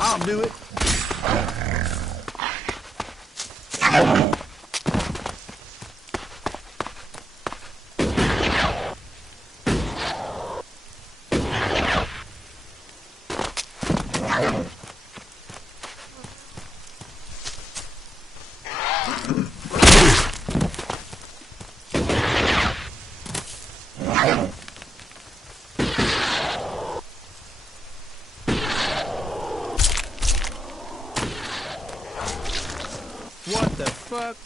I'll do it. What the fuck?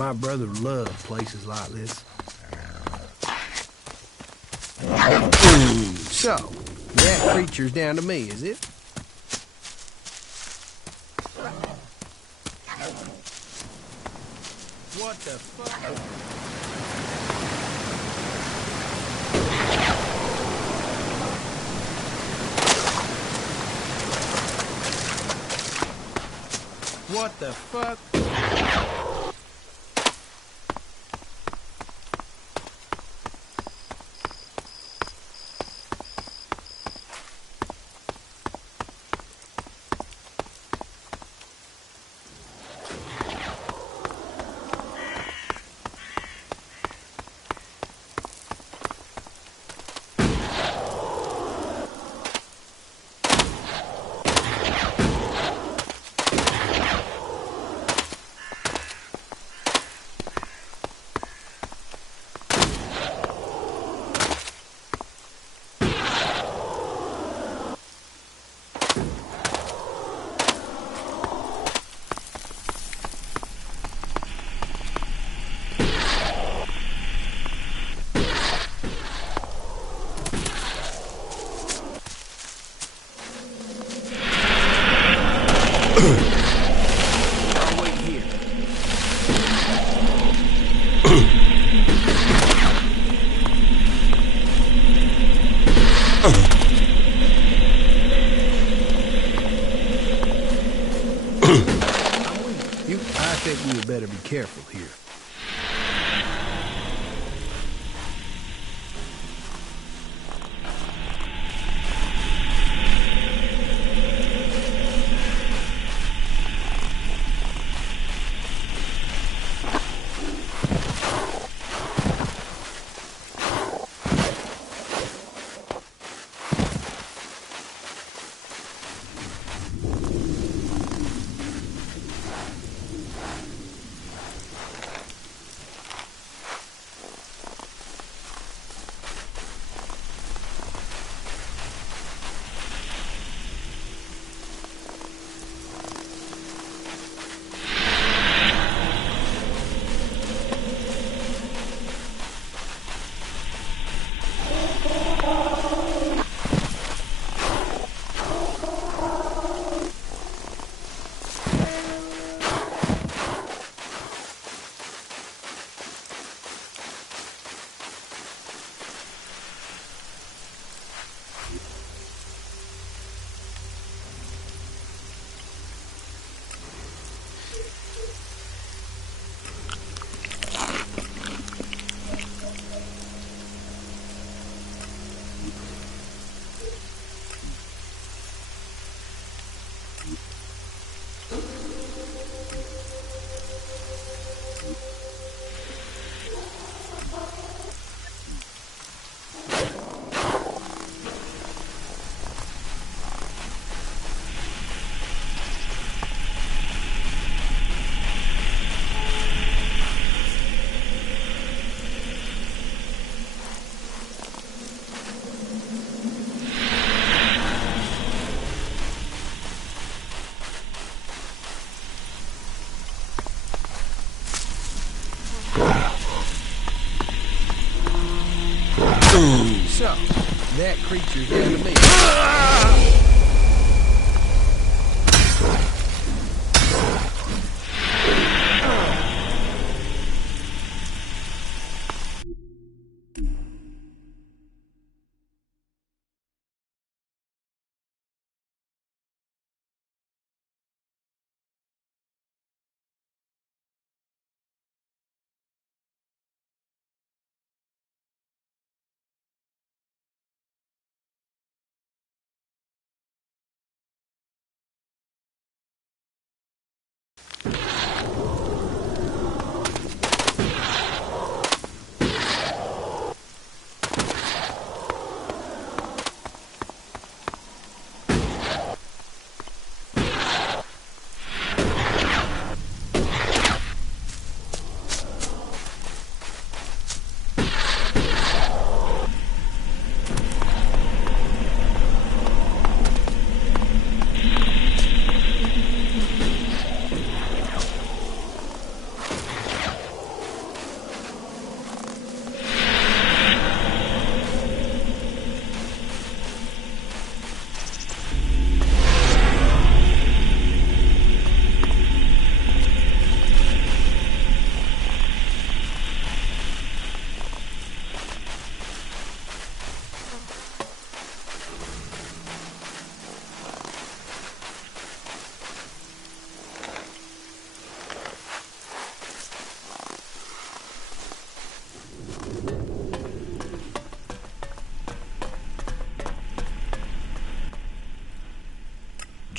My brother loved places like this. So, that creature's down to me, is it? What the fuck? What the fuck? I'll wait here. I think we would better be careful here. So, that creature's down to me.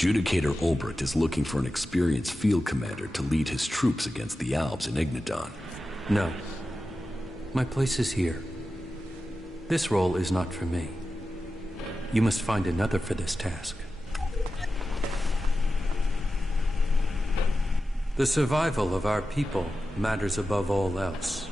Judicator Ulbrit is looking for an experienced field commander to lead his troops against the Alps in Ignadon. No. My place is here. This role is not for me. You must find another for this task. The survival of our people matters above all else.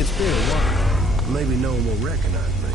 It's been a while. Maybe no one will recognize me.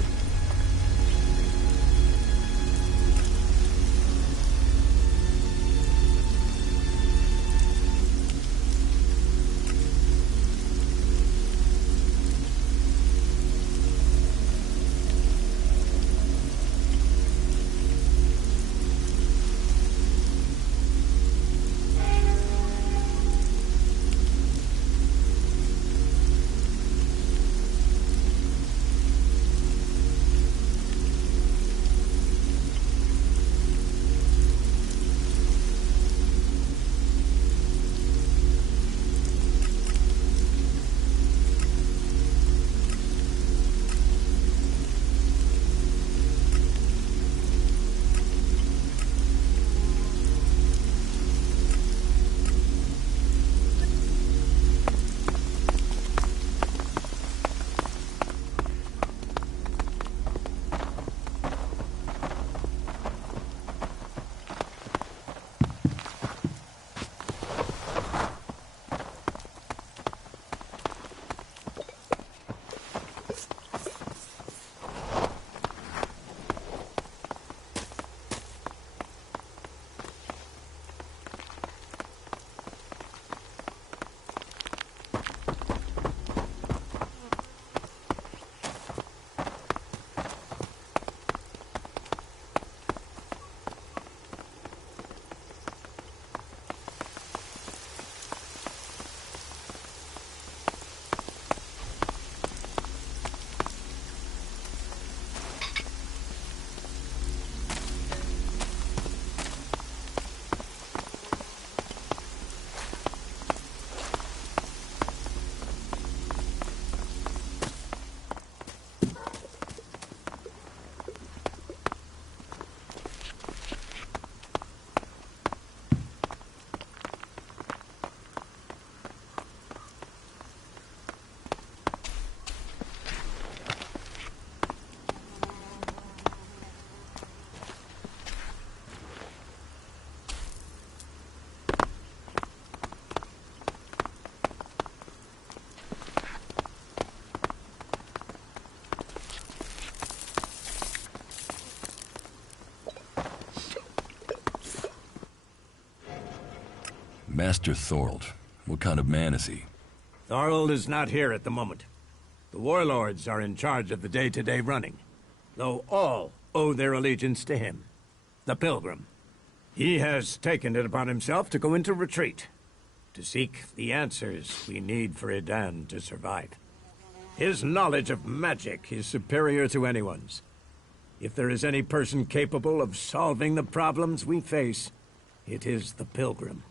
Master Thorold, what kind of man is he? Thorold is not here at the moment. The warlords are in charge of the day-to-day running, though all owe their allegiance to him, the Pilgrim. He has taken it upon himself to go into retreat, to seek the answers we need for Edan to survive. His knowledge of magic is superior to anyone's. If there is any person capable of solving the problems we face, it is the Pilgrim.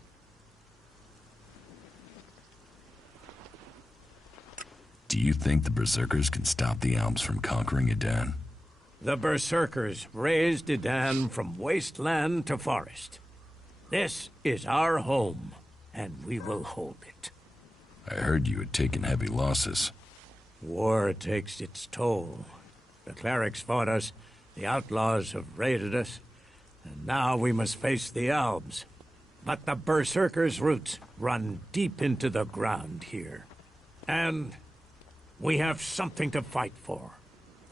Do you think the Berserkers can stop the Alps from conquering Edan? The Berserkers raised Edan from wasteland to forest. This is our home, and we will hold it. I heard you had taken heavy losses. War takes its toll. The clerics fought us, the outlaws have raided us, and now we must face the Alps. But the Berserkers' roots run deep into the ground here. And we have something to fight for.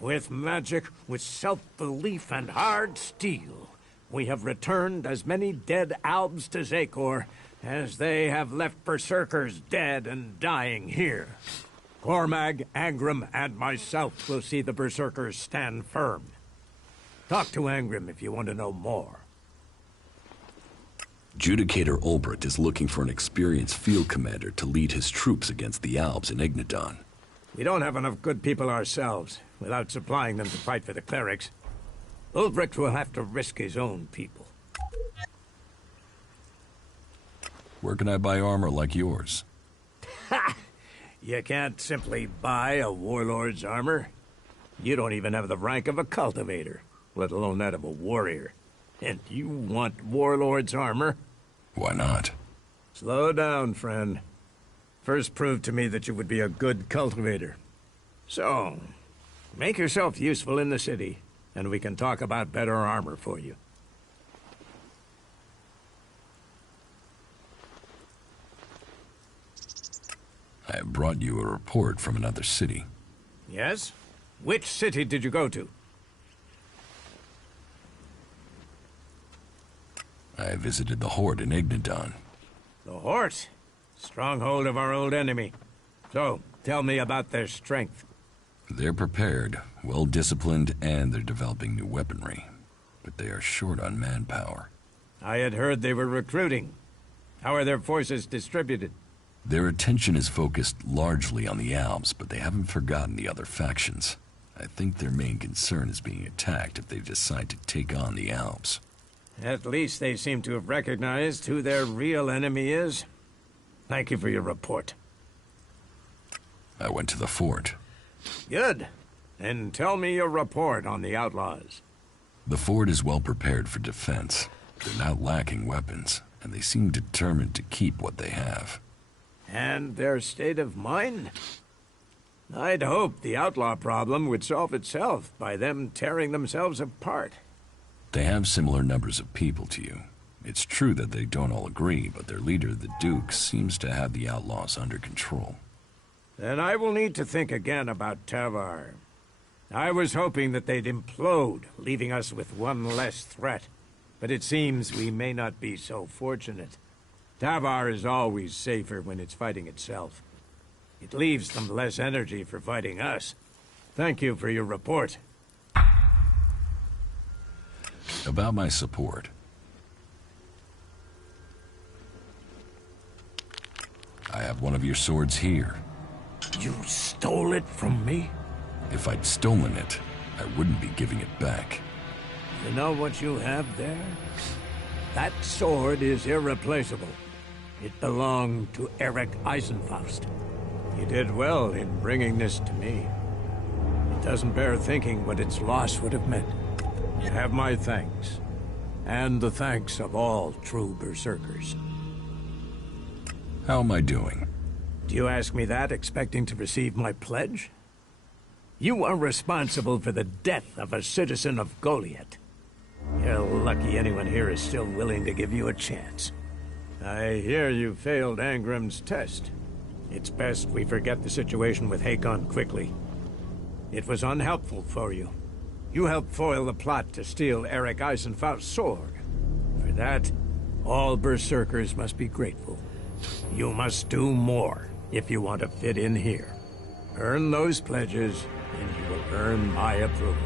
With magic, with self-belief and hard steel, we have returned as many dead Albs to Zakor as they have left Berserkers dead and dying here. Cormag, Angrim, and myself will see the Berserkers stand firm. Talk to Angrim if you want to know more. Judicator Ulbert is looking for an experienced field commander to lead his troops against the Albs in Ignadon. We don't have enough good people ourselves, without supplying them to fight for the clerics. Ulbricht will have to risk his own people. Where can I buy armor like yours? Ha! You can't simply buy a warlord's armor. You don't even have the rank of a cultivator, let alone that of a warrior. And you want warlord's armor? Why not? Slow down, friend. First prove to me that you would be a good cultivator. So, make yourself useful in the city, and we can talk about better armor for you. I have brought you a report from another city. Yes? Which city did you go to? I visited the Horde in Ignadon. The Horde? Stronghold of our old enemy. So, tell me about their strength. They're prepared, well-disciplined, and they're developing new weaponry. But they are short on manpower. I had heard they were recruiting. How are their forces distributed? Their attention is focused largely on the Alps, but they haven't forgotten the other factions. I think their main concern is being attacked if they decide to take on the Alps. At least they seem to have recognized who their real enemy is. Thank you for your report. I went to the fort. Good. Then tell me your report on the outlaws. The fort is well prepared for defense. They're not lacking weapons, and they seem determined to keep what they have. And their state of mind? I'd hoped the outlaw problem would solve itself by them tearing themselves apart. They have similar numbers of people to you. It's true that they don't all agree, but their leader, the Duke, seems to have the outlaws under control. Then I will need to think again about Tavar. I was hoping that they'd implode, leaving us with one less threat. But it seems we may not be so fortunate. Tavar is always safer when it's fighting itself. It leaves them less energy for fighting us. Thank you for your report. About my support. I have one of your swords here. You stole it from me? If I'd stolen it, I wouldn't be giving it back. You know what you have there? That sword is irreplaceable. It belonged to Eric Eisenfaust. You did well in bringing this to me. It doesn't bear thinking what its loss would have meant. You have my thanks. And the thanks of all true berserkers. How am I doing? Do you ask me that, expecting to receive my pledge? You are responsible for the death of a citizen of Goliath. You're lucky anyone here is still willing to give you a chance. I hear you failed Angram's test. It's best we forget the situation with Hakon quickly. It was unhelpful for you. You helped foil the plot to steal Eric Eisenfaust's sword. For that, all berserkers must be grateful. You must do more if you want to fit in here. Earn those pledges, and you will earn my approval.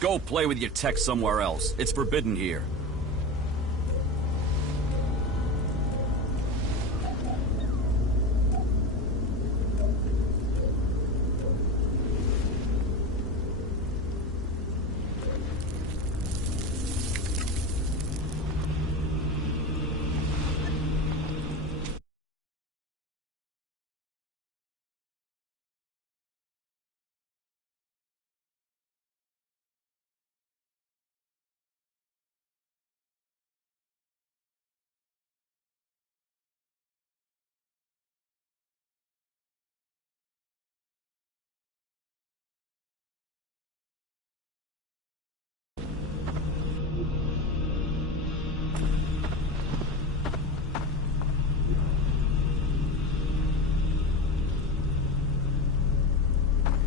Go play with your tech somewhere else. It's forbidden here.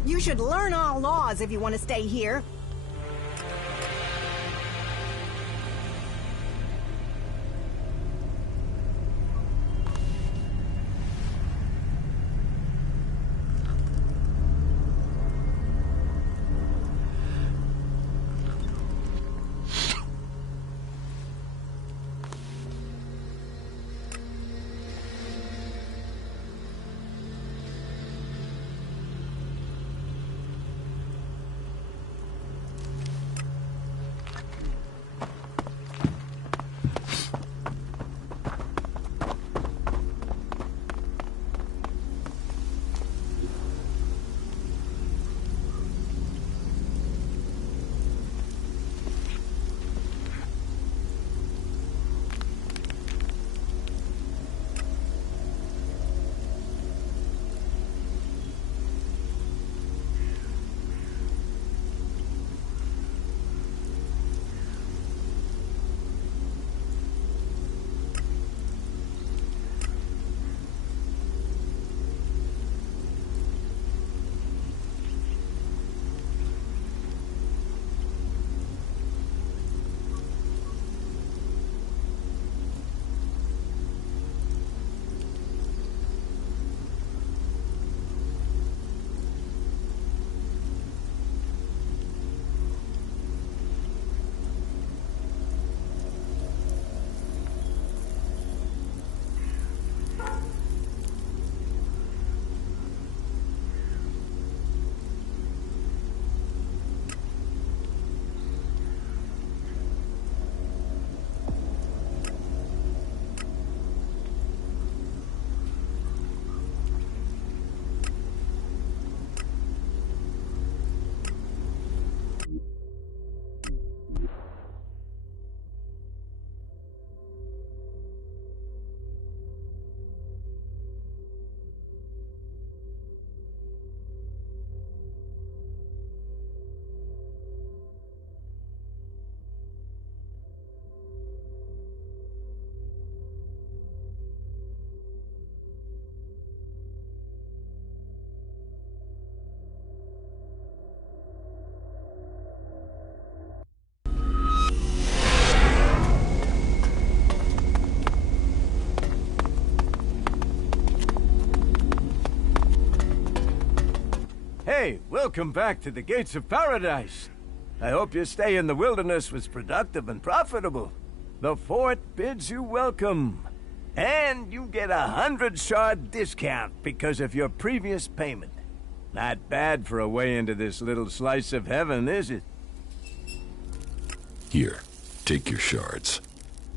You should learn all laws if you want to stay here. Hey, welcome back to the gates of paradise. I hope your stay in the wilderness was productive and profitable. The fort bids you welcome. And you get 100 shard discount because of your previous payment. Not bad for a way into this little slice of heaven, is it? Here, take your shards.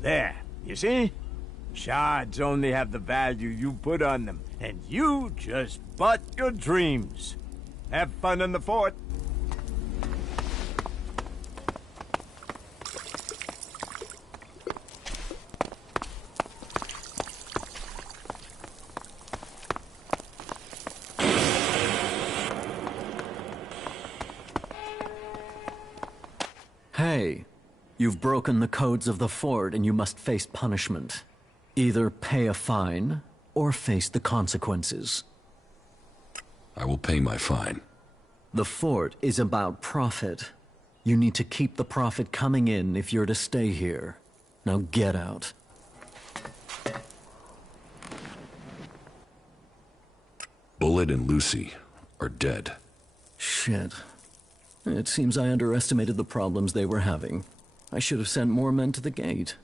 There, you see? Shards only have the value you put on them, and you just bought your dreams. Have fun in the fort. Hey, you've broken the codes of the fort and you must face punishment. Either pay a fine or face the consequences. I will pay my fine. The fort is about profit. You need to keep the profit coming in if you're to stay here. Now get out. Bullet and Lucy are dead. Shit. It seems I underestimated the problems they were having. I should have sent more men to the gate.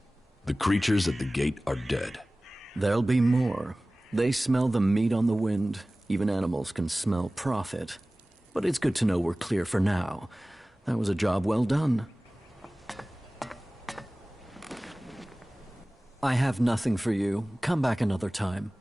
The creatures at the gate are dead. There'll be more. They smell the meat on the wind. Even animals can smell profit. But it's good to know we're clear for now. That was a job well done. I have nothing for you. Come back another time.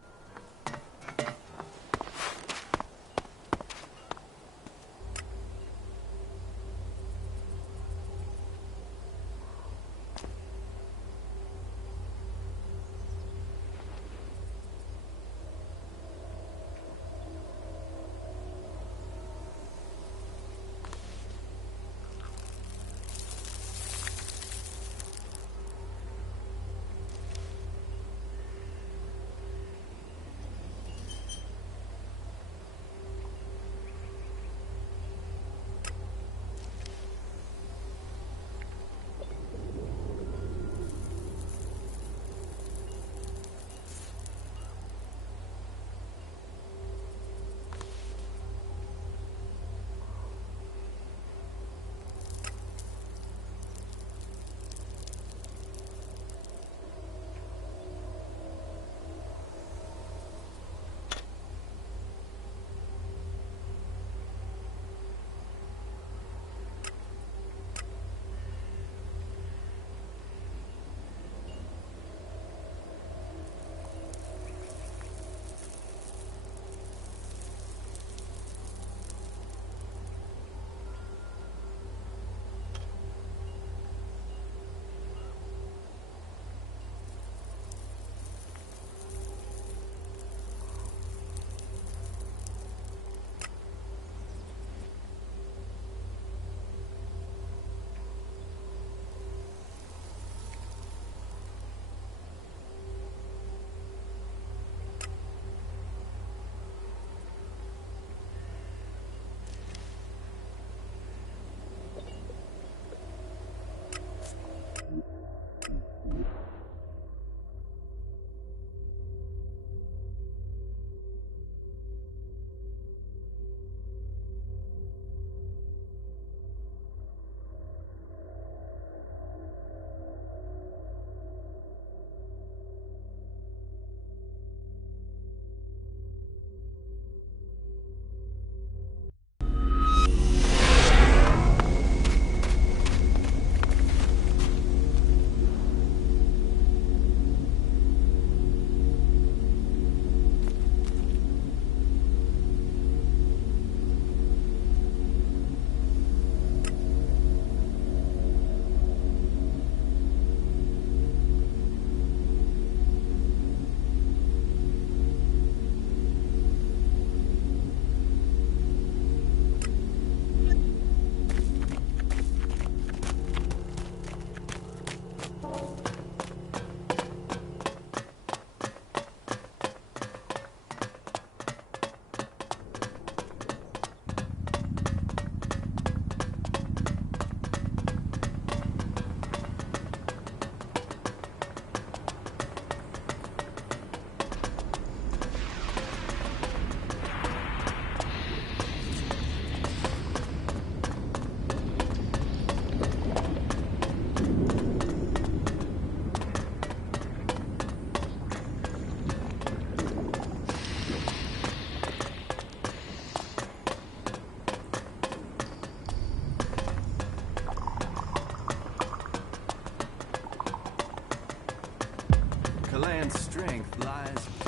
Kalan's strength lies...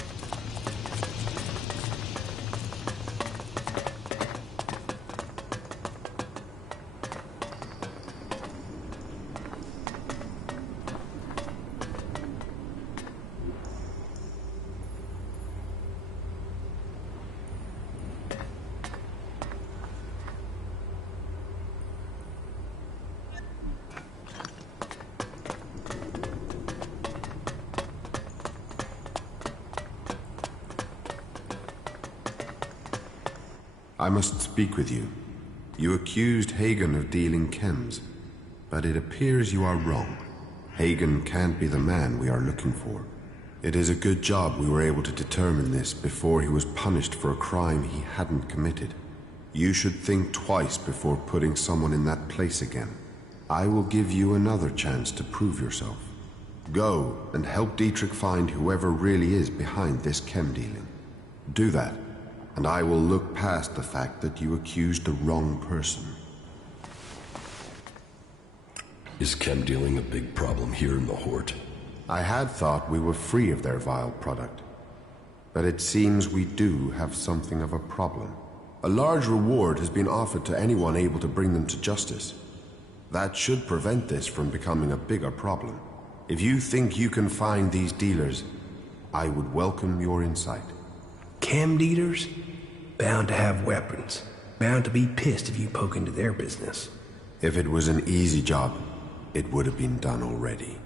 I must speak with you. You accused Hagen of dealing chems, but it appears you are wrong. Hagen can't be the man we are looking for. It is a good job we were able to determine this before he was punished for a crime he hadn't committed. You should think twice before putting someone in that place again. I will give you another chance to prove yourself. Go and help Dietrich find whoever really is behind this chem dealing. Do that, and I will look past the fact that you accused the wrong person. Is chem dealing a big problem here in the Hort? I had thought we were free of their vile product, but it seems we do have something of a problem. A large reward has been offered to anyone able to bring them to justice. That should prevent this from becoming a bigger problem. If you think you can find these dealers, I would welcome your insight. Chem dealers? Bound to have weapons. Bound to be pissed if you poke into their business. If it was an easy job, it would have been done already.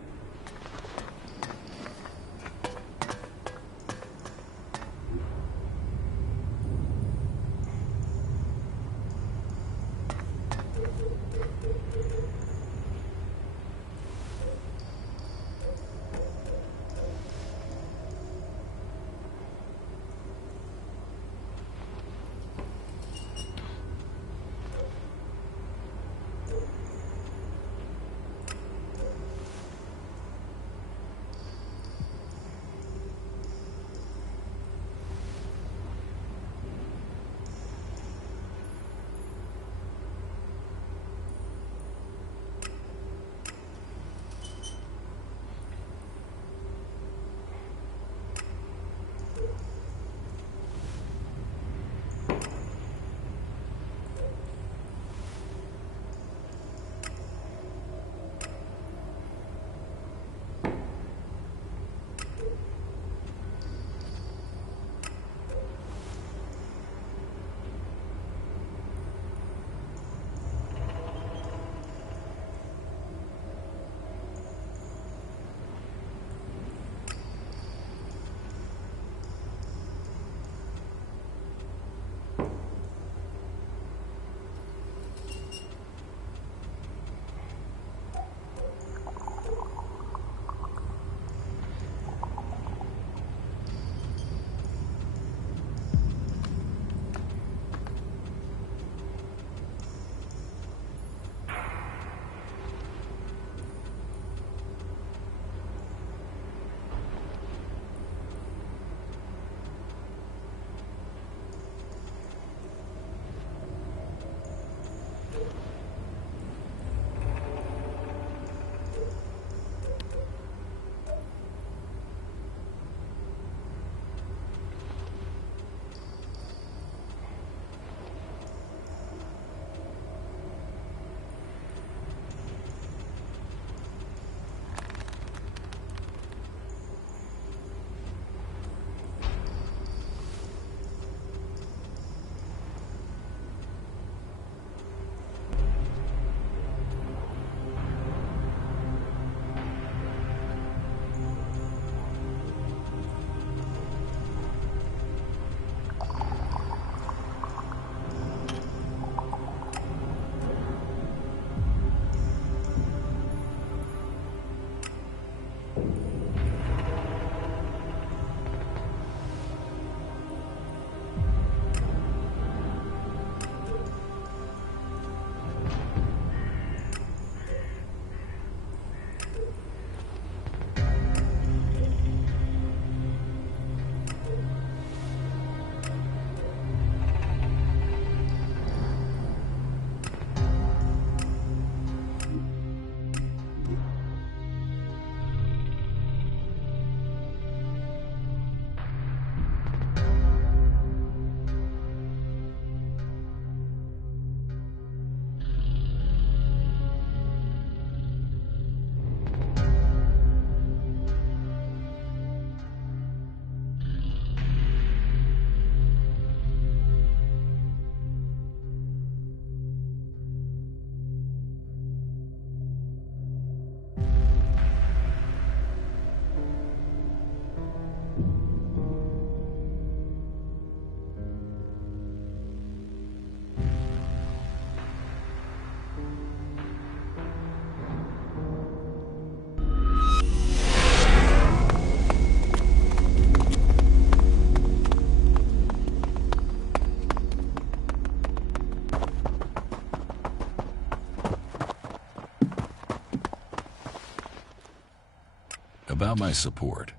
About my support.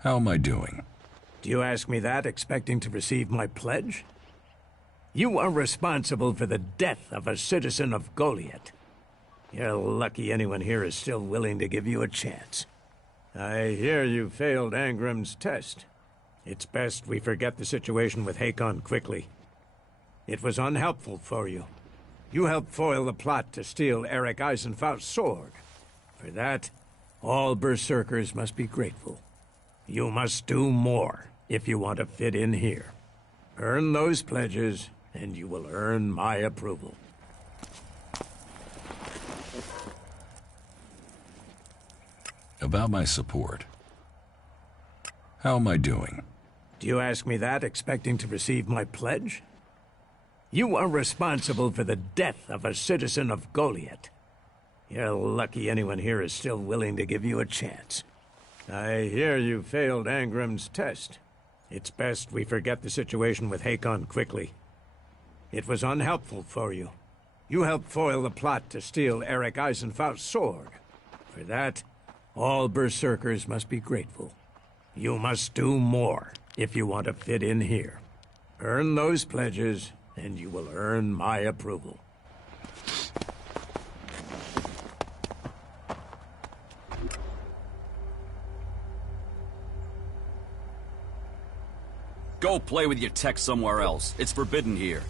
How am I doing? Do you ask me that expecting to receive my pledge? You are responsible for the death of a citizen of Goliath. You're lucky anyone here is still willing to give you a chance. I hear you failed Angram's test. It's best we forget the situation with Hakon quickly. It was unhelpful for you. You helped foil the plot to steal Eric Eisenfaust's sword. For that, all berserkers must be grateful. You must do more if you want to fit in here. Earn those pledges, and you will earn my approval. About my support. How am I doing? Do you ask me that expecting to receive my pledge? You are responsible for the death of a citizen of Goliath. You're lucky anyone here is still willing to give you a chance. I hear you failed Angram's test. It's best we forget the situation with Hakon quickly. It was unhelpful for you. You helped foil the plot to steal Eric Eisenfaust's sword. For that, all berserkers must be grateful. You must do more if you want to fit in here. Earn those pledges, and you will earn my approval. Go play with your tech somewhere else. It's forbidden here.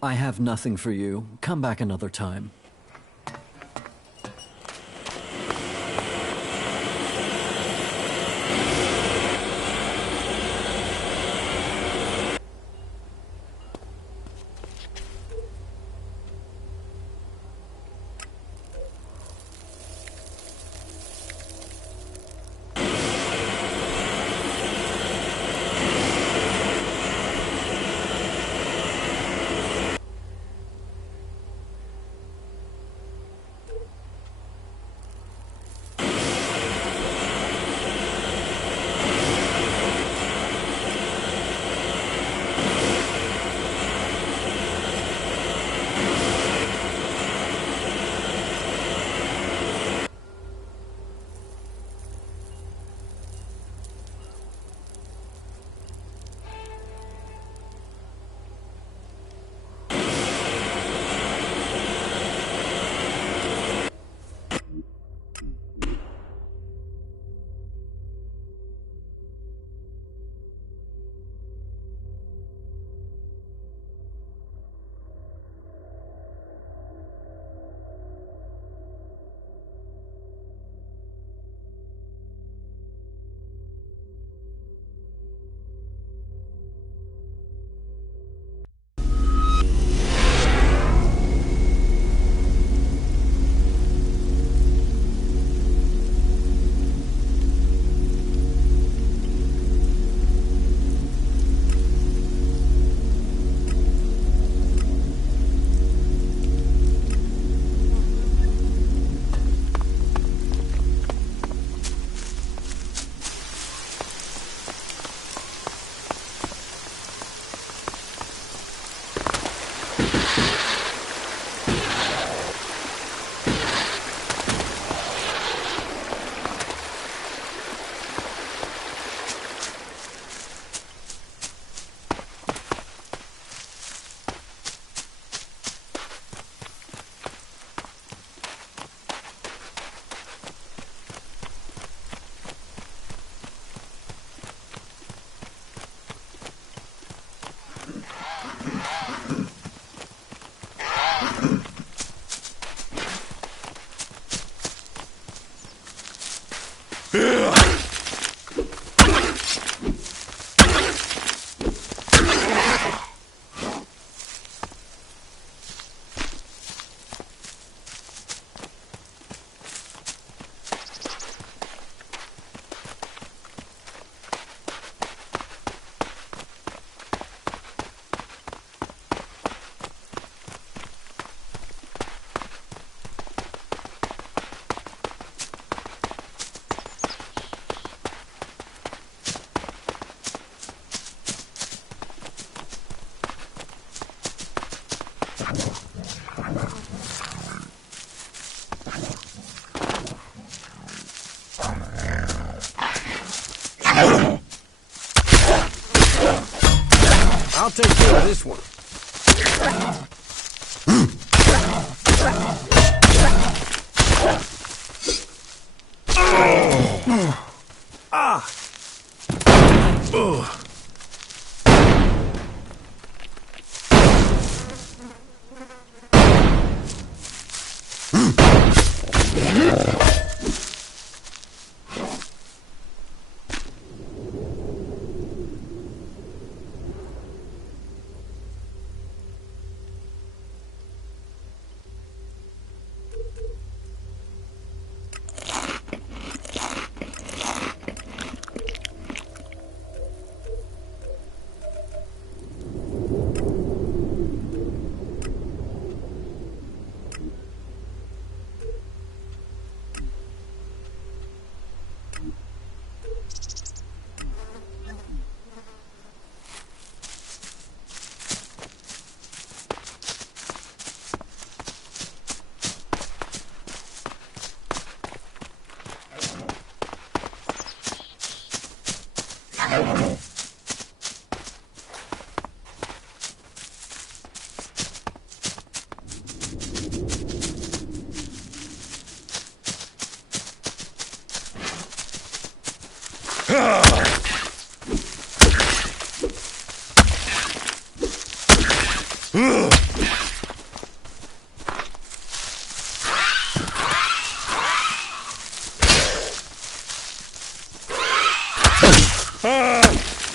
I have nothing for you. Come back another time. this one. Ah! Ugh.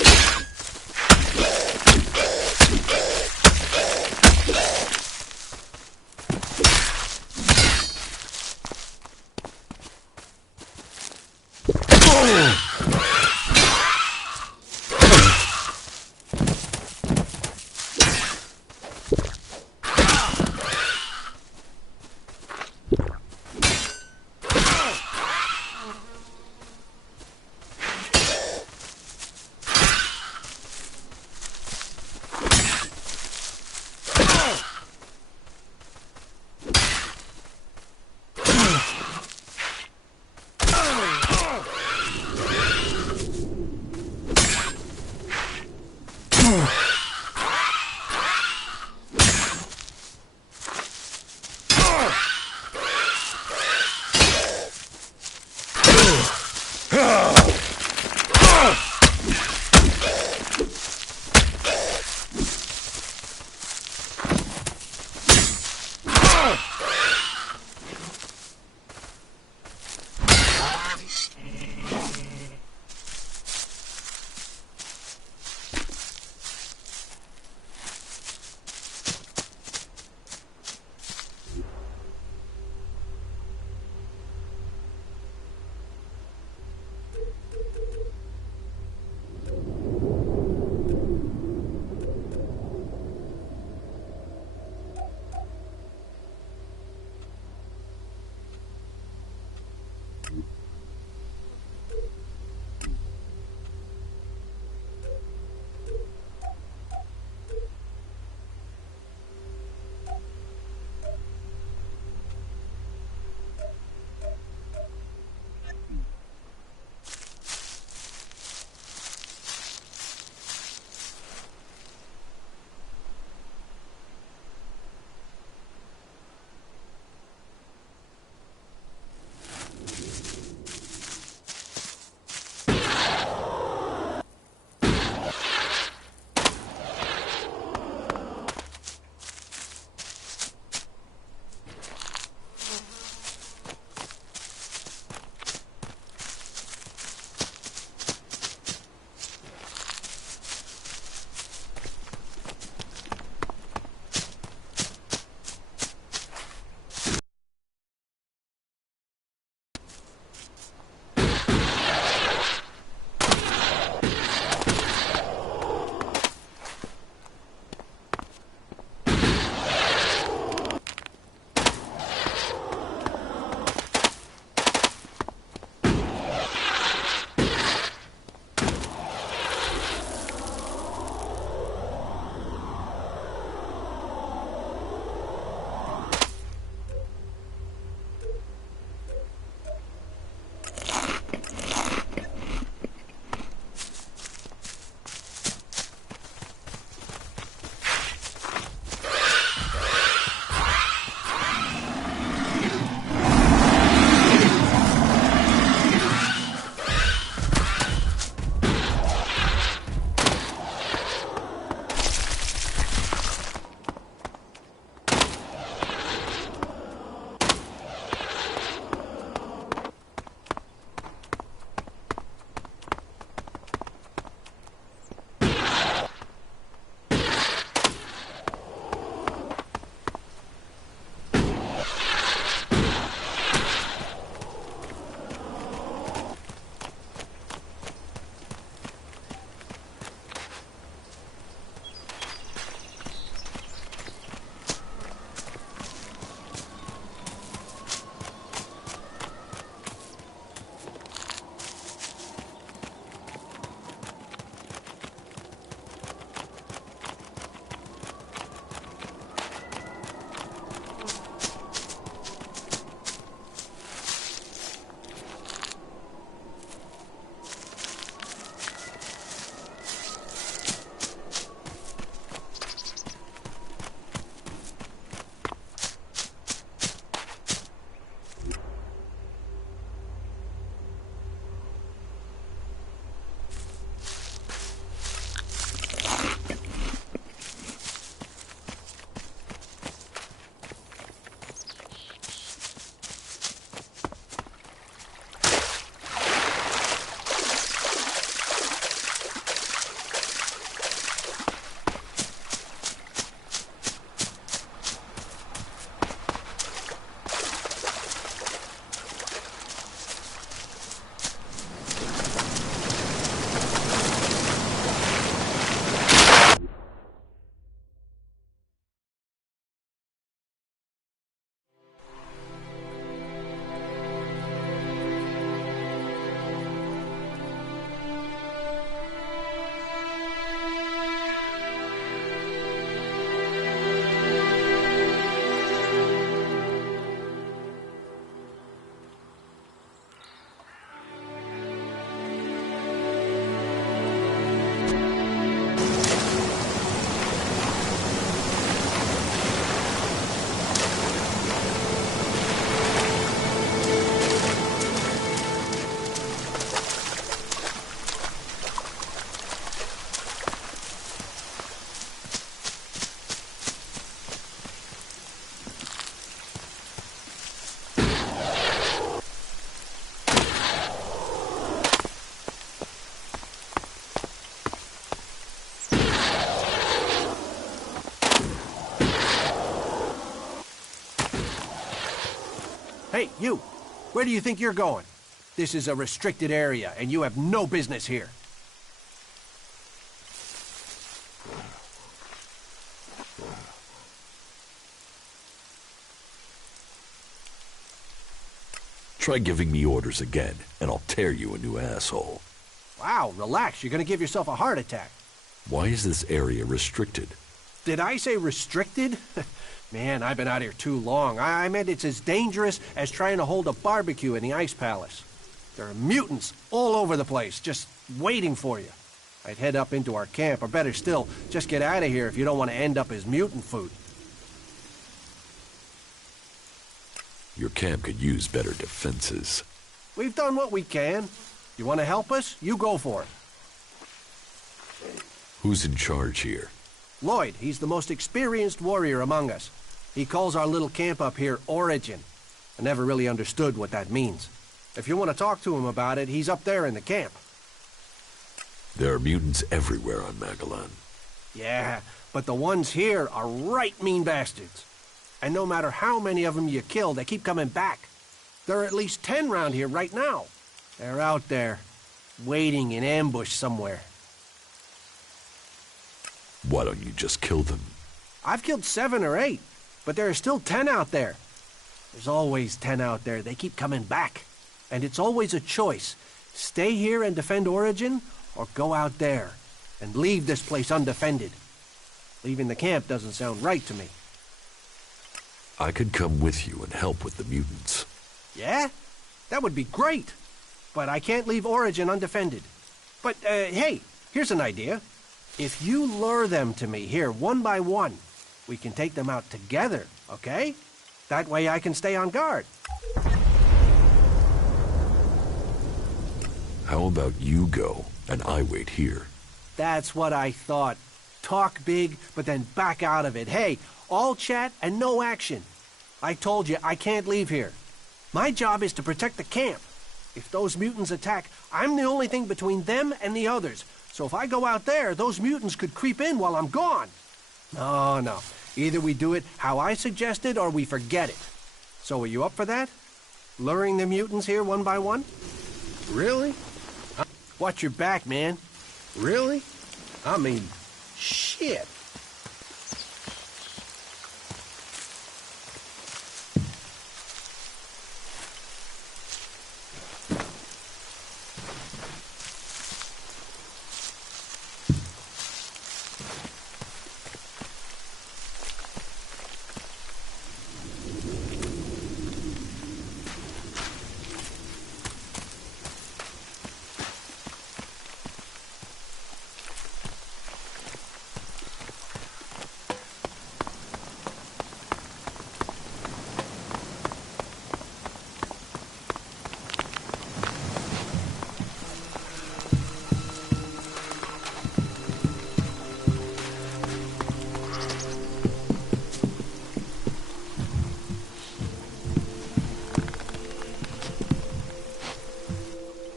Hey, you! Where do you think you're going? This is a restricted area, and you have no business here. Try giving me orders again, and I'll tear you a new asshole. Wow, relax. You're gonna give yourself a heart attack. Why is this area restricted? Did I say restricted? Man, I've been out here too long. I meant it's as dangerous as trying to hold a barbecue in the Ice Palace. There are mutants all over the place, just waiting for you. I'd head up into our camp, or better still, just get out of here if you don't want to end up as mutant food. Your camp could use better defenses. We've done what we can. You want to help us? You go for it. Who's in charge here? Lloyd. He's the most experienced warrior among us. He calls our little camp up here Origin. I never really understood what that means. If you want to talk to him about it, he's up there in the camp. There are mutants everywhere on Magellan. Yeah, but the ones here are right mean bastards. And no matter how many of them you kill, they keep coming back. There are at least 10 round here right now. They're out there, waiting in ambush somewhere. Why don't you just kill them? I've killed 7 or 8, but there are still 10 out there. There's always 10 out there. They keep coming back. And it's always a choice. Stay here and defend Origin, or go out there and leave this place undefended. Leaving the camp doesn't sound right to me. I could come with you and help with the mutants. Yeah? That would be great. But I can't leave Origin undefended. But, hey, here's an idea. If you lure them to me here one by one, we can take them out together, okay? That way I can stay on guard. How about you go, and I wait here? That's what I thought. Talk big, but then back out of it. Hey, all chat and no action. I told you, I can't leave here. My job is to protect the camp. If those mutants attack, I'm the only thing between them and the others. So if I go out there, those mutants could creep in while I'm gone. No. Either we do it how I suggested, or we forget it. So are you up for that? Luring the mutants here one by one? Really? Watch your back, man. Really? I mean, shit.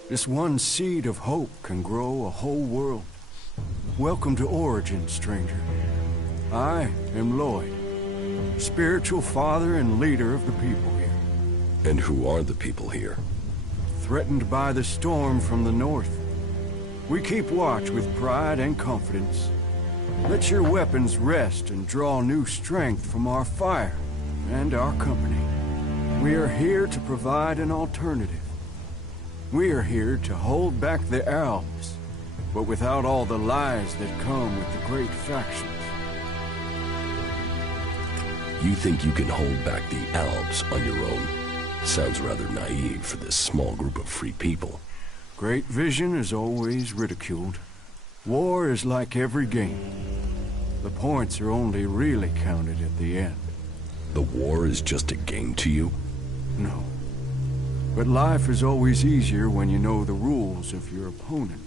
This one seed of hope can grow a whole world. Welcome to Origin, stranger. I am Lloyd, spiritual father and leader of the people here. And who are the people here? Threatened by the storm from the north. We keep watch with pride and confidence. Let your weapons rest and draw new strength from our fire and our company. We are here to provide an alternative. We are here to hold back the Alps, but without all the lies that come with the great factions. You think you can hold back the Alps on your own? Sounds rather naive for this small group of free people. Great vision is always ridiculed. War is like every game. The points are only really counted at the end. The war is just a game to you? No. But life is always easier when you know the rules of your opponent.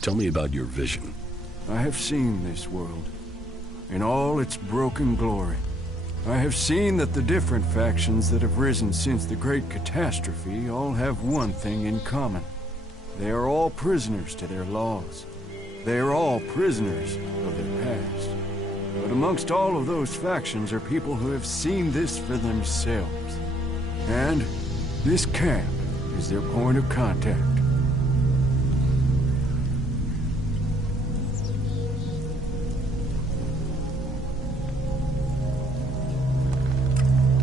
Tell me about your vision. I have seen this world, in all its broken glory. I have seen that the different factions that have risen since the Great Catastrophe all have one thing in common. They are all prisoners to their laws. They are all prisoners of their past. But amongst all of those factions are people who have seen this for themselves. And this camp is their point of contact.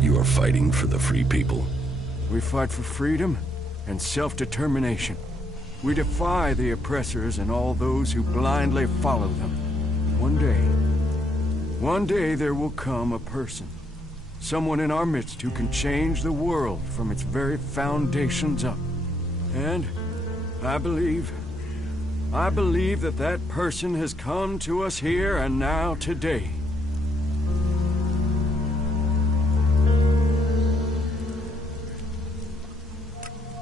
You are fighting for the free people? We fight for freedom and self-determination. We defy the oppressors and all those who blindly follow them. One day there will come a person, someone in our midst who can change the world from its very foundations up. And I believe that that person has come to us here and now today.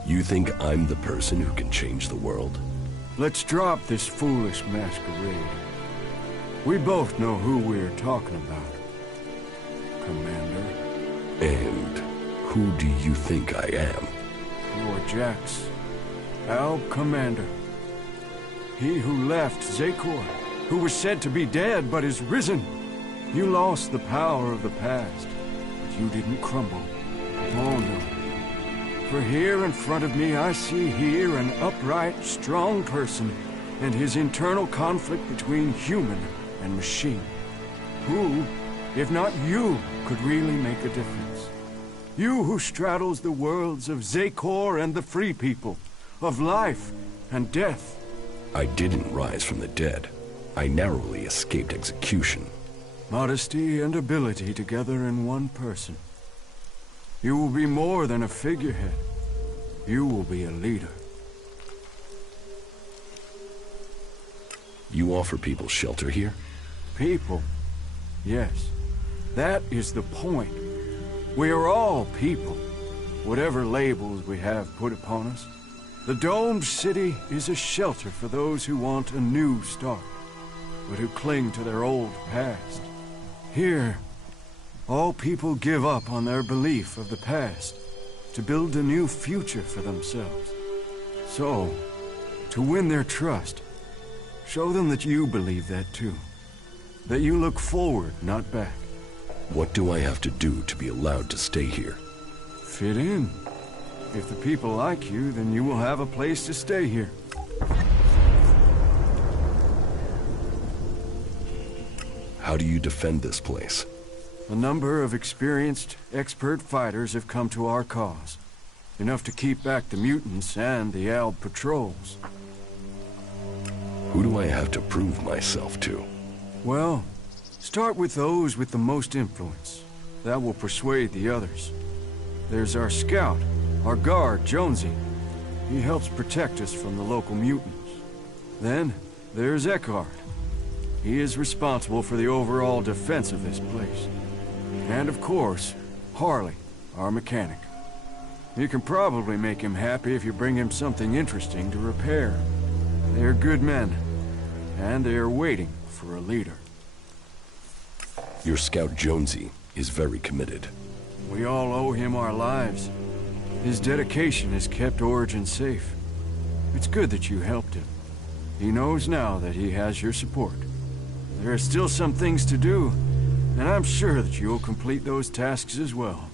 You think I'm the person who can change the world? Let's drop this foolish masquerade. We both know who we're talking about, Commander. And who do you think I am? You're Jax, our Commander. He who left Zakor, who was said to be dead but is risen. You lost the power of the past, but you didn't crumble. Oh no. For here in front of me I see here an upright, strong person and his internal conflict between human and machine. Who, if not you, could really make a difference? You who straddles the worlds of Zakor and the Free People, of life and death. I didn't rise from the dead. I narrowly escaped execution. Modesty and ability together in one person. You will be more than a figurehead. You will be a leader. You offer people shelter here? People? Yes. That is the point. We are all people, whatever labels we have put upon us. The domed city is a shelter for those who want a new start, but who cling to their old past. Here, all people give up on their belief of the past to build a new future for themselves. So, to win their trust, show them that you believe that too. That you look forward, not back. What do I have to do to be allowed to stay here? Fit in. If the people like you, then you will have a place to stay here. How do you defend this place? A number of experienced, expert fighters have come to our cause. Enough to keep back the mutants and the Alb patrols. Who do I have to prove myself to? Well, start with those with the most influence. That will persuade the others. There's our scout, our guard, Jonesy. He helps protect us from the local mutants. Then, there's Eckhart. He is responsible for the overall defense of this place. And of course, Harley, our mechanic. You can probably make him happy if you bring him something interesting to repair. They are good men, and they are waiting for a leader. Your scout Jonesy is very committed. We all owe him our lives. His dedication has kept Origin safe. It's good that you helped him. He knows now that he has your support. There are still some things to do, and I'm sure that you'll complete those tasks as well.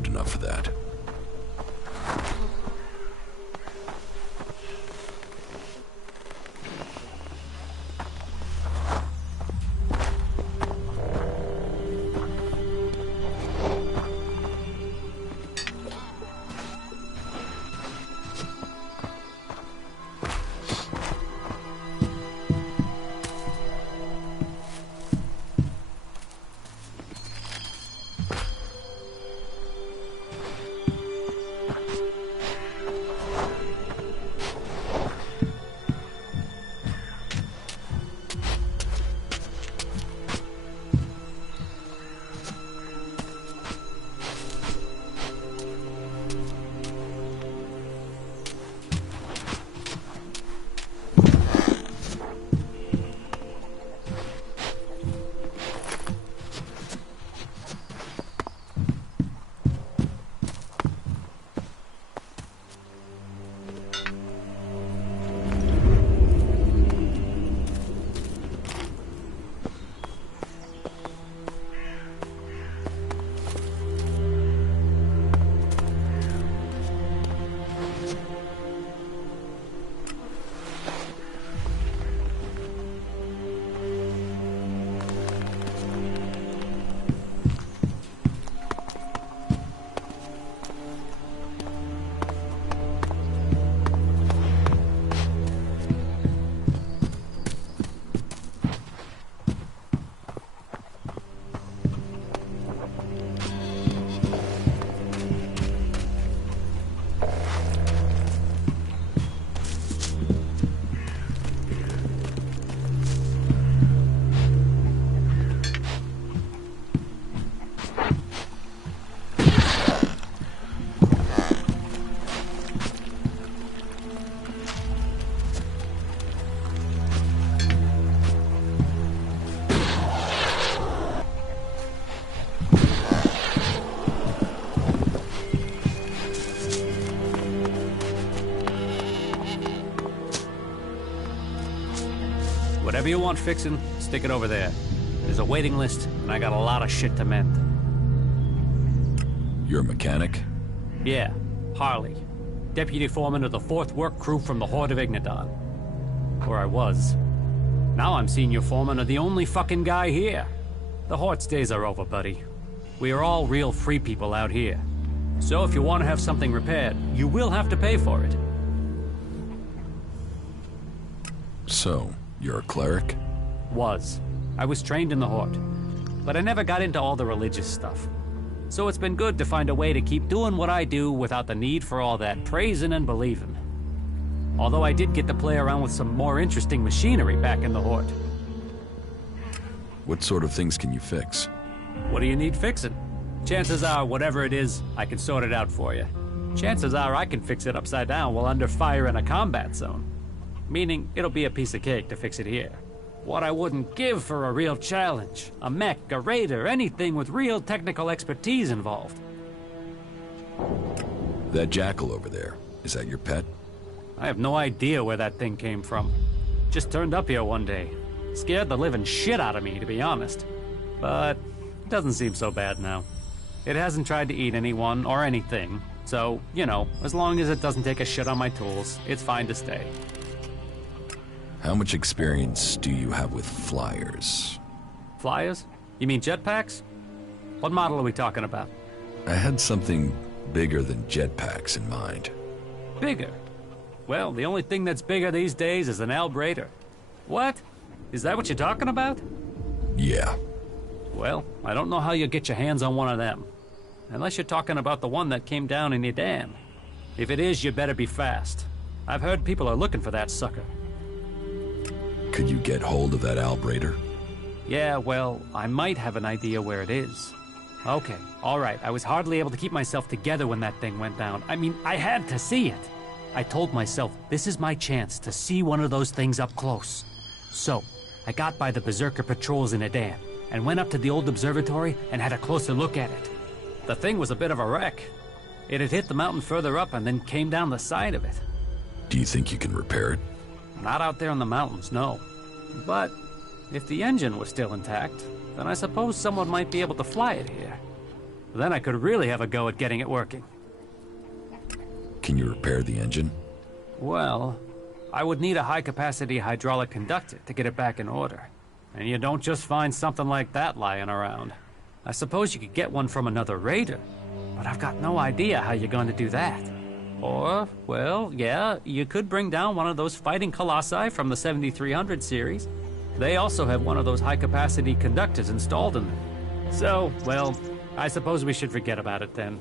good enough for that. Whatever you want fixing, stick it over there. There's a waiting list, and I got a lot of shit to mend. You're a mechanic? Yeah, Harley. Deputy foreman of the 4th work crew from the Horde of Ignadon. Or I was. Now I'm senior foreman of the only fucking guy here. The Horde's days are over, buddy. We are all real free people out here. So if you want to have something repaired, you will have to pay for it. So, you're a cleric? Was. I was trained in the Horde. But I never got into all the religious stuff. So it's been good to find a way to keep doing what I do without the need for all that praising and believing. Although I did get to play around with some more interesting machinery back in the Horde. What sort of things can you fix? What do you need fixing? Chances are, whatever it is, I can sort it out for you. Chances are I can fix it upside down while under fire in a combat zone. Meaning, it'll be a piece of cake to fix it here. What I wouldn't give for a real challenge. A mech, a raider, anything with real technical expertise involved. That jackal over there, is that your pet? I have no idea where that thing came from. Just turned up here one day. Scared the living shit out of me, to be honest. But it doesn't seem so bad now. It hasn't tried to eat anyone or anything, so, you know, as long as it doesn't take a shit on my tools, it's fine to stay. How much experience do you have with flyers? Flyers? You mean jetpacks? What model are we talking about? I had something bigger than jetpacks in mind. Bigger? Well, the only thing that's bigger these days is an Albrader. What? Is that what you're talking about? Yeah. Well, I don't know how you'll get your hands on one of them. Unless you're talking about the one that came down in your dam. If it is, you better be fast. I've heard people are looking for that sucker. Could you get hold of that Albrader? Yeah, well, I might have an idea where it is. Okay, alright, I was hardly able to keep myself together when that thing went down. I mean, I had to see it. I told myself, this is my chance to see one of those things up close. So, I got by the Berserker patrols in Adan, and went up to the old observatory and had a closer look at it. The thing was a bit of a wreck. It had hit the mountain further up and then came down the side of it. Do you think you can repair it? Not out there in the mountains, no. But if the engine was still intact, then I suppose someone might be able to fly it here. Then I could really have a go at getting it working. Can you repair the engine? Well, I would need a high-capacity hydraulic conductor to get it back in order. And you don't just find something like that lying around. I suppose you could get one from another raider, but I've got no idea how you're going to do that. Or, well, yeah, you could bring down one of those fighting colossi from the 7300 series. They also have one of those high-capacity conductors installed in them. So, well, I suppose we should forget about it then.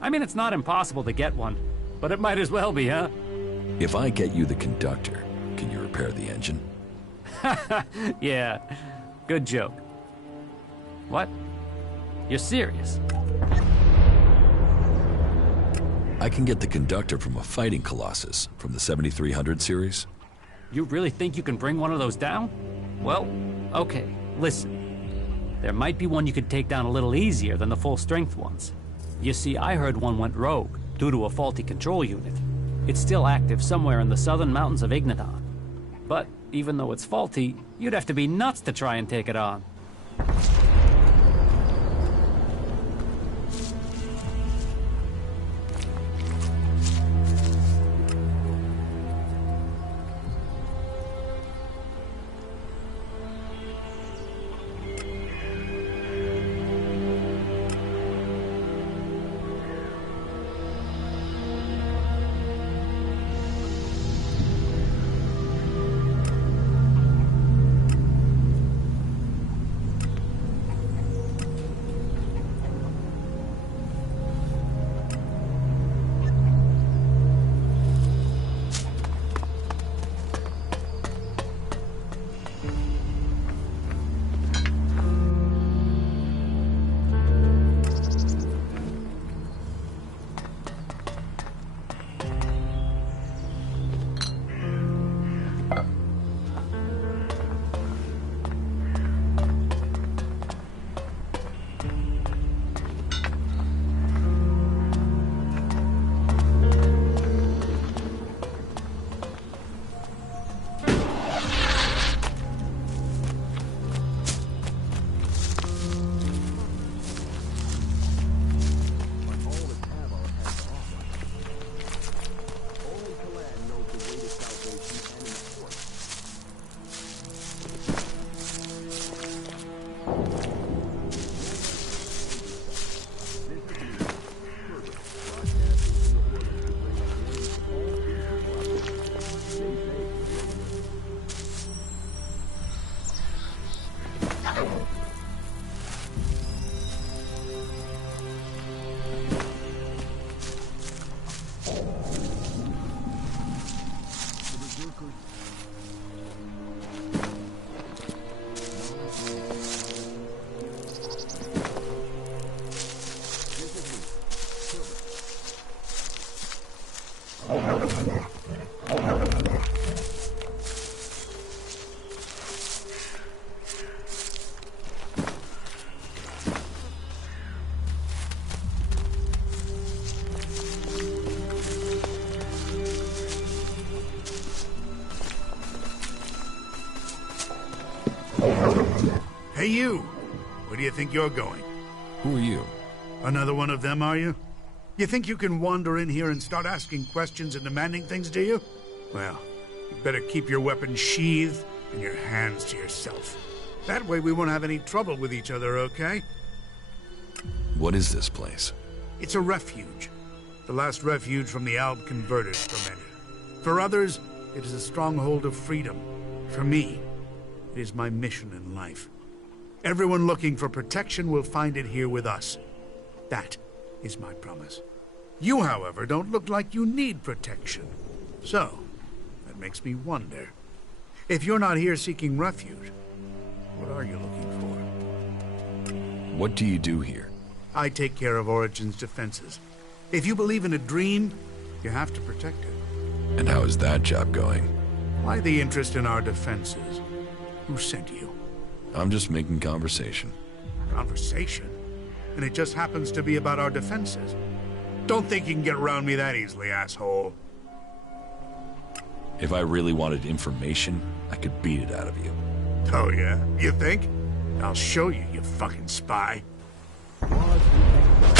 I mean, it's not impossible to get one, but it might as well be, huh? If I get you the conductor, can you repair the engine? Yeah, good joke. What? You're serious? I can get the conductor from a fighting colossus from the 7300 series. You really think you can bring one of those down? Well, okay, listen. There might be one you could take down a little easier than the full-strength ones. You see, I heard one went rogue due to a faulty control unit. It's still active somewhere in the southern mountains of Igniton. But even though it's faulty, you'd have to be nuts to try and take it on. Hey, you! Where do you think you're going? Who are you? Another one of them, are you? You think you can wander in here and start asking questions and demanding things, do you? Well, you better keep your weapons sheathed and your hands to yourself. That way we won't have any trouble with each other, okay? What is this place? It's a refuge. The last refuge from the Alb converters for many. For others, it is a stronghold of freedom. For me, it is my mission in life. Everyone looking for protection will find it here with us. That is my promise. You, however, don't look like you need protection. So, that makes me wonder. If you're not here seeking refuge, what are you looking for? What do you do here? I take care of Origin's defenses. If you believe in a dream, you have to protect it. And how is that job going? Why the interest in our defenses? Who sent you? I'm just making conversation. Conversation? And it just happens to be about our defenses. Don't think you can get around me that easily, asshole. If I really wanted information, I could beat it out of you. Oh yeah? You think? I'll show you, you fucking spy. Was the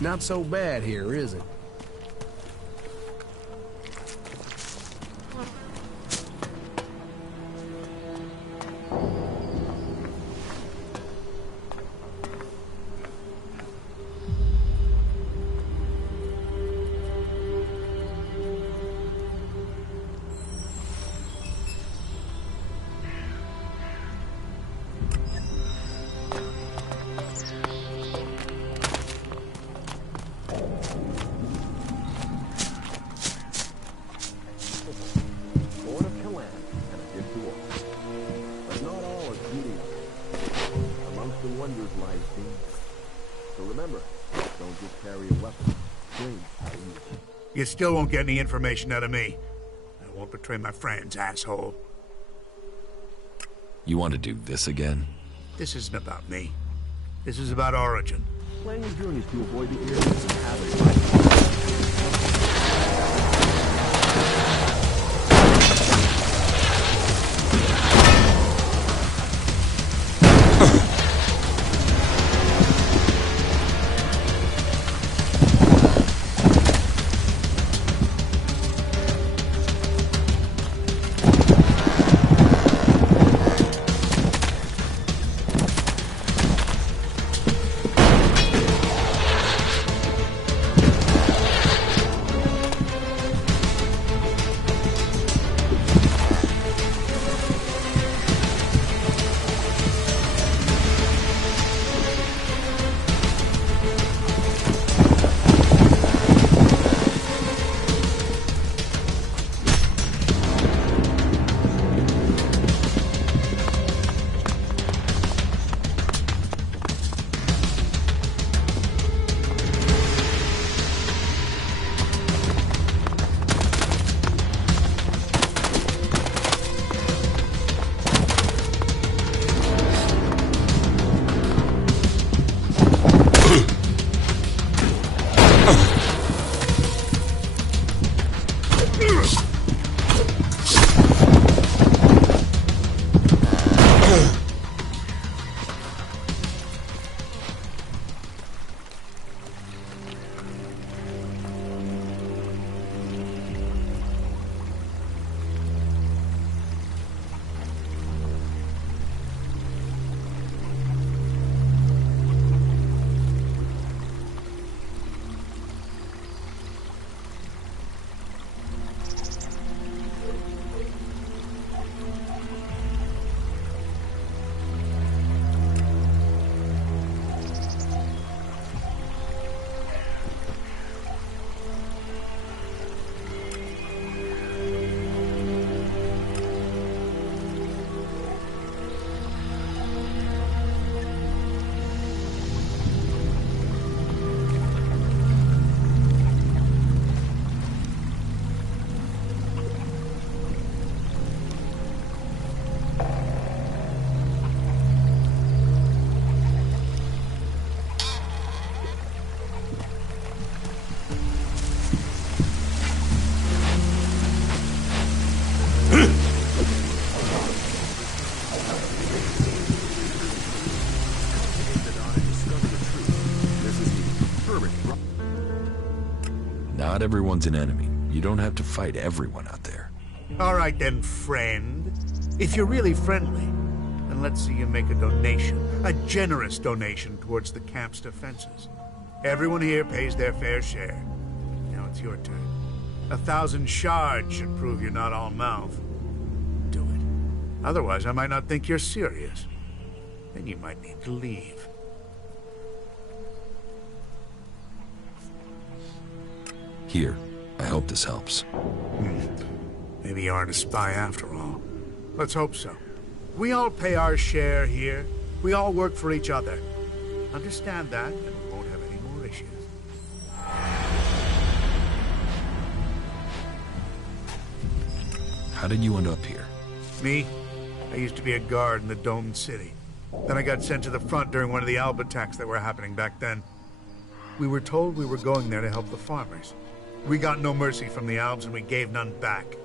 Not so bad here, is it? You still won't get any information out of me. I won't betray my friends, asshole. You want to do this again? This isn't about me. This is about Origin. Plan your journeys to avoid the irritants and habits. Not everyone's an enemy. You don't have to fight everyone out there. All right then, friend. If you're really friendly, then let's see you make a donation. A generous donation towards the camp's defenses. Everyone here pays their fair share. Now it's your turn. 1,000 shards should prove you're not all mouth. Do it. Otherwise, I might not think you're serious. Then you might need to leave. Here, I hope this helps. Maybe you aren't a spy after all. Let's hope so. We all pay our share here. We all work for each other. Understand that, and we won't have any more issues. How did you end up here? Me? I used to be a guard in the domed city. Then I got sent to the front during one of the Alb attacks that were happening back then. We were told we were going there to help the farmers. We got no mercy from the Albs, and we gave none back.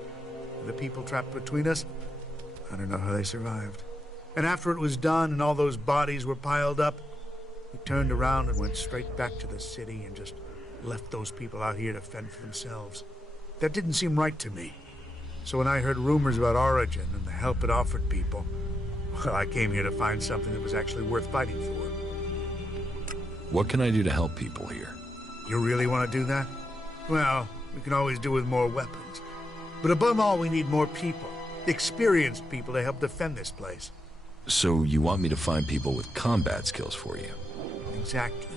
The people trapped between us, I don't know how they survived. And after it was done and all those bodies were piled up, He turned around and went straight back to the city and just left those people out here to fend for themselves. That didn't seem right to me. So when I heard rumors about Origin and the help it offered people, well, I came here to find something that was actually worth fighting for. What can I do to help people here? You really want to do that? Well, we can always do with more weapons. But above all, we need more people. Experienced people to help defend this place. So you want me to find people with combat skills for you? Exactly.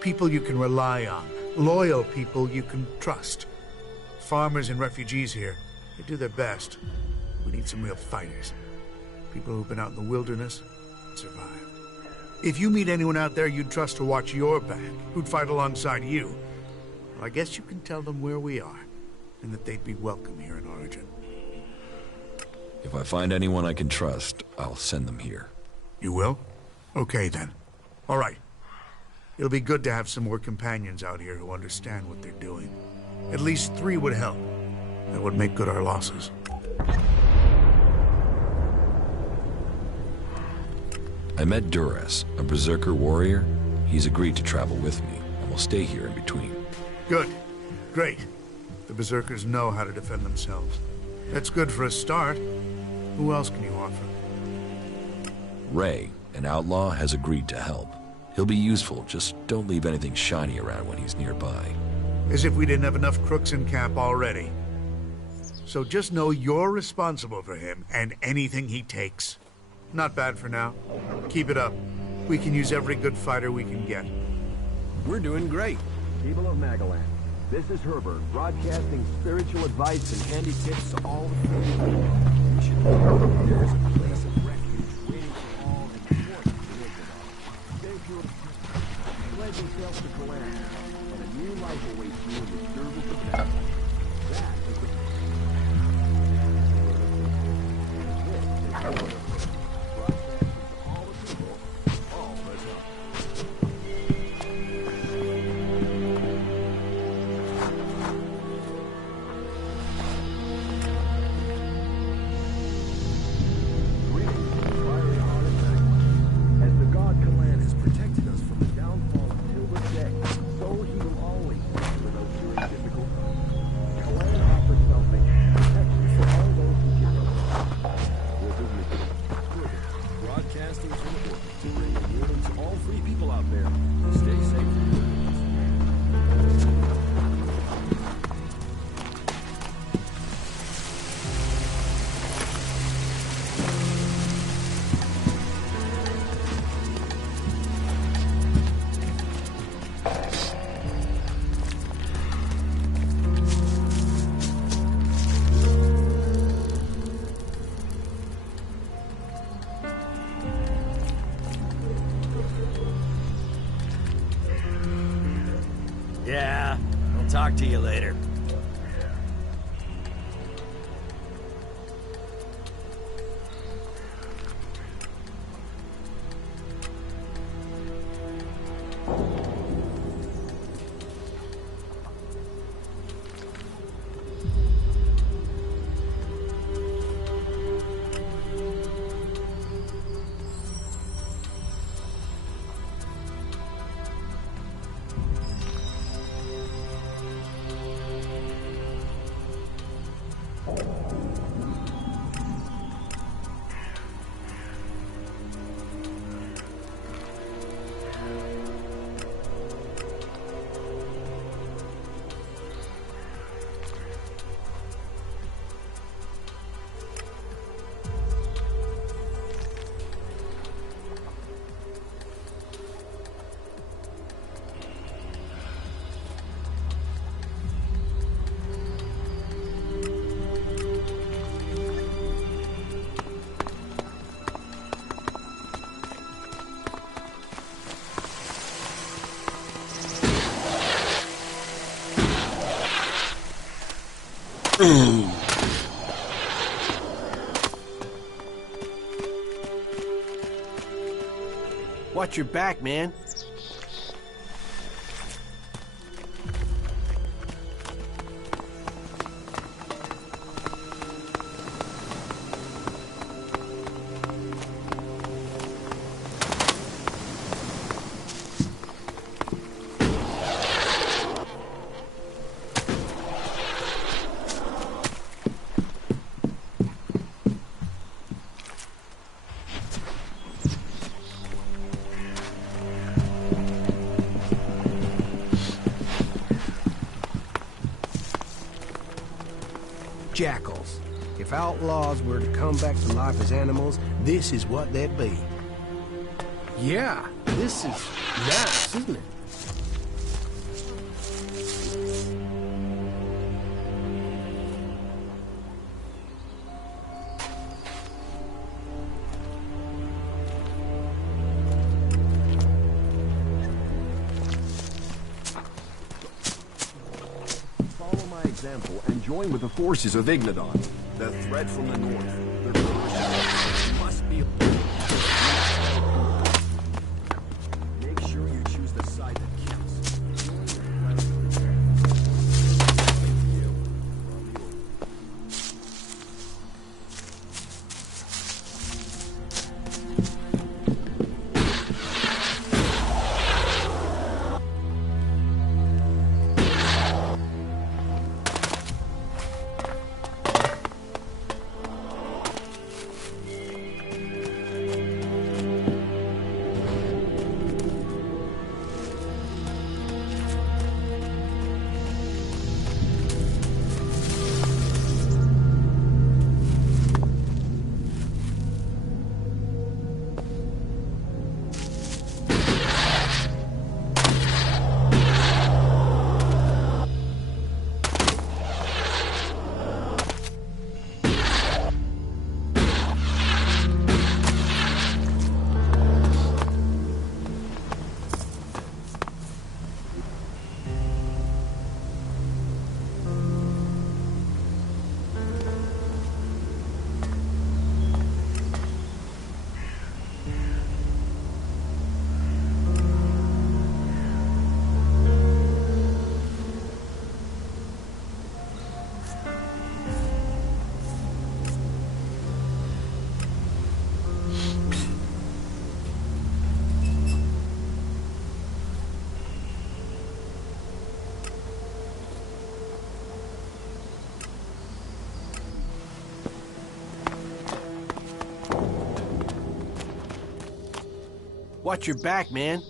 People you can rely on. Loyal people you can trust. Farmers and refugees here, they do their best. We need some real fighters. People who've been out in the wilderness and survived. If you meet anyone out there you'd trust to watch your back, who'd fight alongside you, well, I guess you can tell them where we are, and that they'd be welcome here in Origin. If I find anyone I can trust, I'll send them here. You will? Okay, then. All right. It'll be good to have some more companions out here who understand what they're doing. At least 3 would help. That would make good our losses. I met Duras, a berserker warrior. He's agreed to travel with me, and will stay here in between. Good. Great. The berserkers know how to defend themselves. That's good for a start. Who else can you offer? Ray, an outlaw, has agreed to help. He'll be useful, just don't leave anything shiny around when he's nearby. As if we didn't have enough crooks in camp already. So just know you're responsible for him and anything he takes. Not bad for now. Keep it up. We can use every good fighter we can get. We're doing great. People of Magaland, this is Herbert, broadcasting spiritual advice and handy tips to all the people. You should know there is a place of refuge waiting for all the important to live in. Stay pure. Pledge yourself to calamity, and a new life awaits you in the service of God. That is the... This is Yeah, I'll talk to you later. Watch your back, man. Jackals. If outlaws were to come back to life as animals, this is what they'd be. Yeah, this is nice, isn't it? Follow my example and join with the forces of Ignadon. The threat from the north. There must be. Make sure you choose the side that counts. Watch your back, man.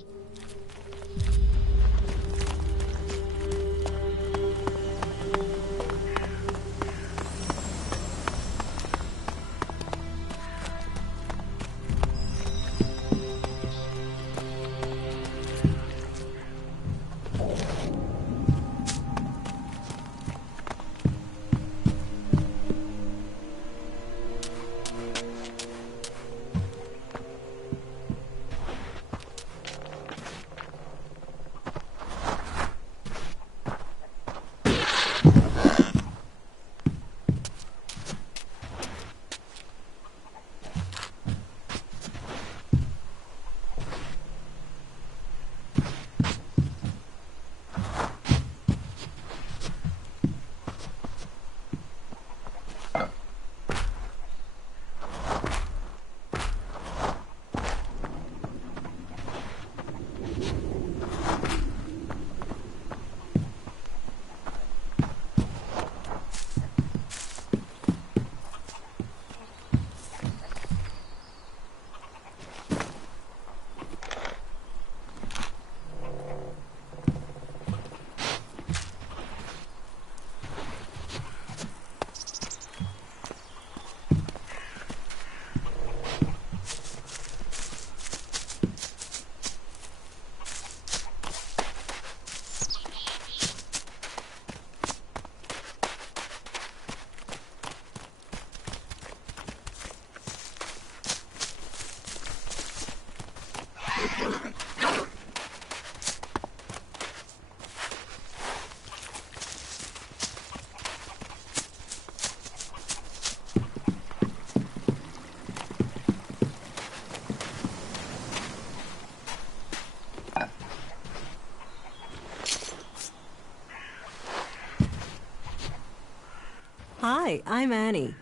Hi, I'm Annie.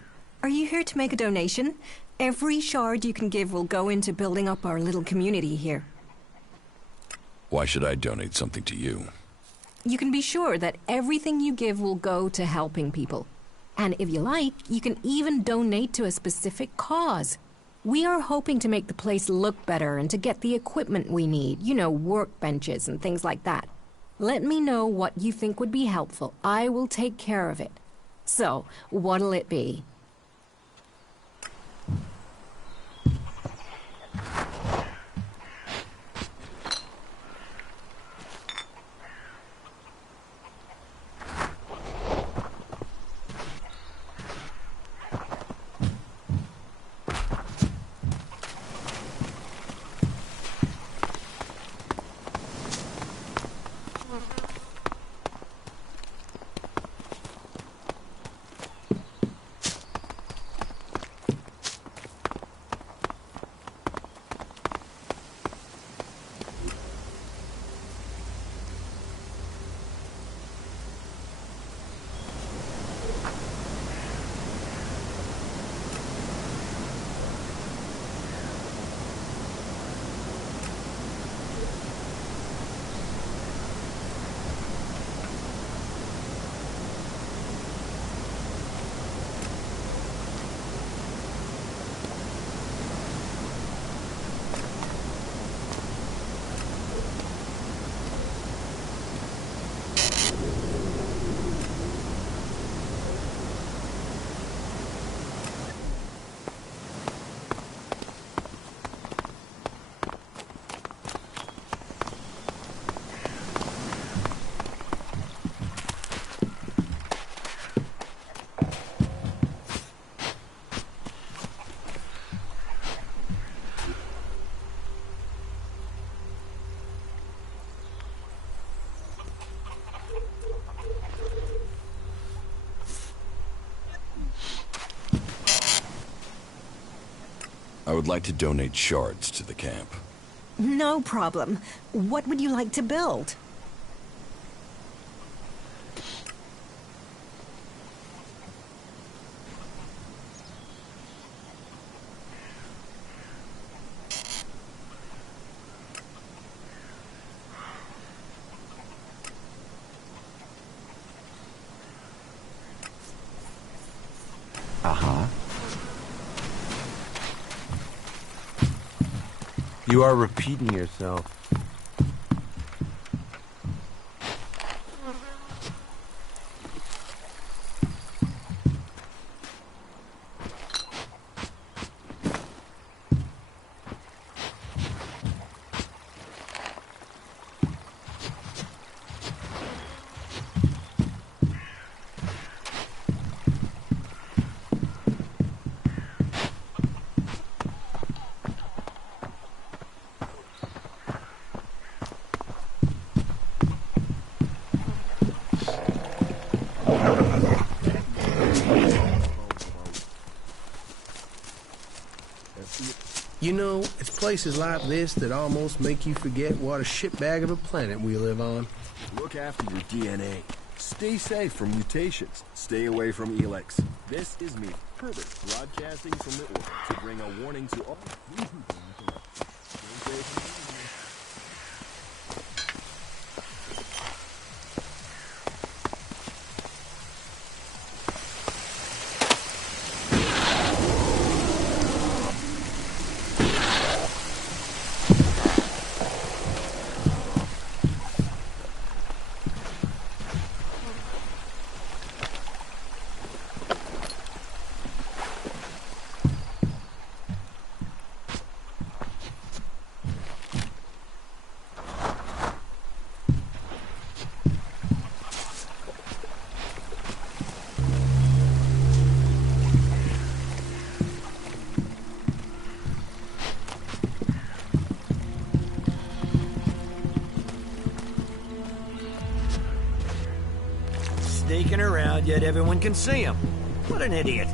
Are you here to make a donation? Every shard you can give will go into building up our little community here. Why should I donate something to you? You can be sure that everything you give will go to helping people. And if you like, you can even donate to a specific cause. We are hoping to make the place look better and to get the equipment we need, you know, workbenches and things like that. Let me know what you think would be helpful. I will take care of it. So, what'll it be? I would like to donate shards to the camp. No problem. What would you like to build? Uh-huh. You are repeating yourself. You know, it's places like this that almost make you forget what a shitbag of a planet we live on. Look after your DNA. Stay safe from mutations. Stay away from Elex. This is me, Herbert, broadcasting from the orbit to bring a warning to all. Sneaking around, yet everyone can see him. What an idiot.